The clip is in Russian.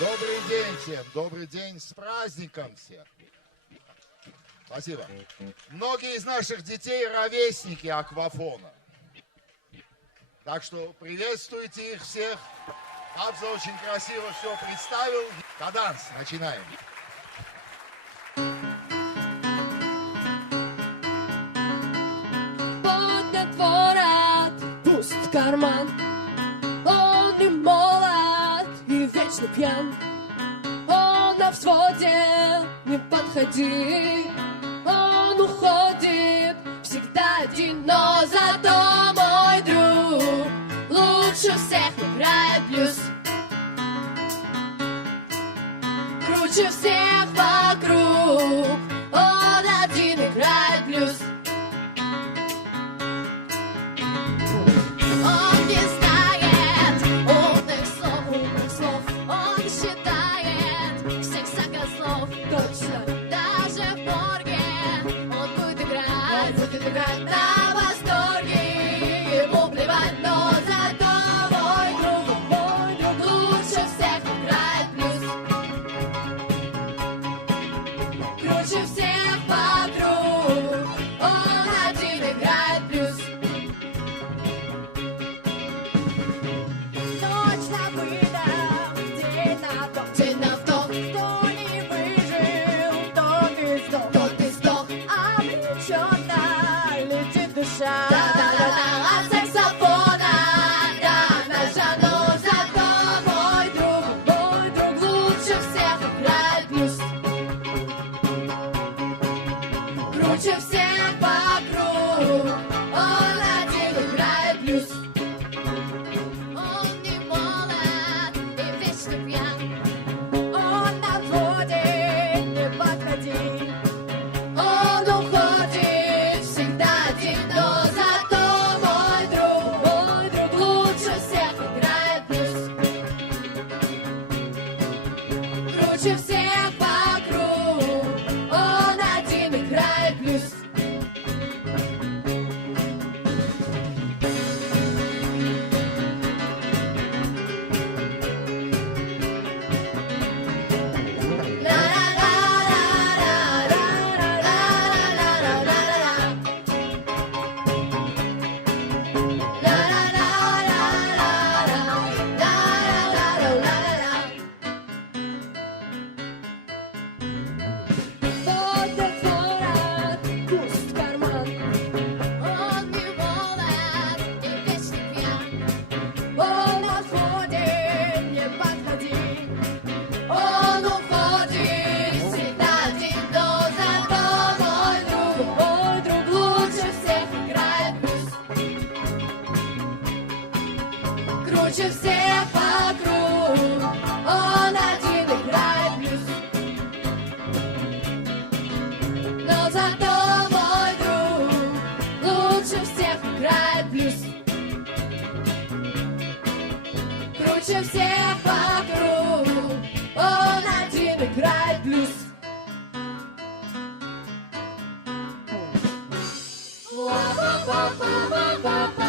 Добрый день всем, добрый день, с праздником всех. Спасибо. Многие из наших детей ровесники Аквафона. Так что приветствуйте их всех. Абза очень красиво все представил. Каданс, начинаем. Поднят ворот, пуст карман. Он не молод и вечно пьян. Он на взводе, не подходи. Он уходит, всегда один, но зато мой друг лучше всех играет блюз. Круче всех вокруг, он один играет блюз. Он не знает умных слов, он считает всех закослов. Точно, даже в морге он будет играть на восторге. Ему плевать, но зато мой друг лучше всех играет блюз. Круче всех вокруг, он один играет блюз. Точно выдал день на вдох. Кто не выжил, тот и сдох. Обреченно летит душа. Да-да-да, от саксофона до ножа. Но зато мой друг лучше всех играет блюз. Круче всех вокруг, он один играет блюз. Он не молод и вечно пьян. Он на взводе, не подходи. Он уходит, всегда один, но зато мой друг лучше всех играет блюз. Круче всех вокруг, он один играет блюз. Поднят ворот, пуст карман. Он не молод и вечно пьян. Он на взводе, не подходи. Он уходит, всегда один, но зато мой друг лучше всех играет блюз. Круче всех вокруг, он один играет блюз. Но зато мой друг лучше всех играет блюз. Круче всех вокруг, он один играет блюз. Ла-ла-ла-ла-ла-ла.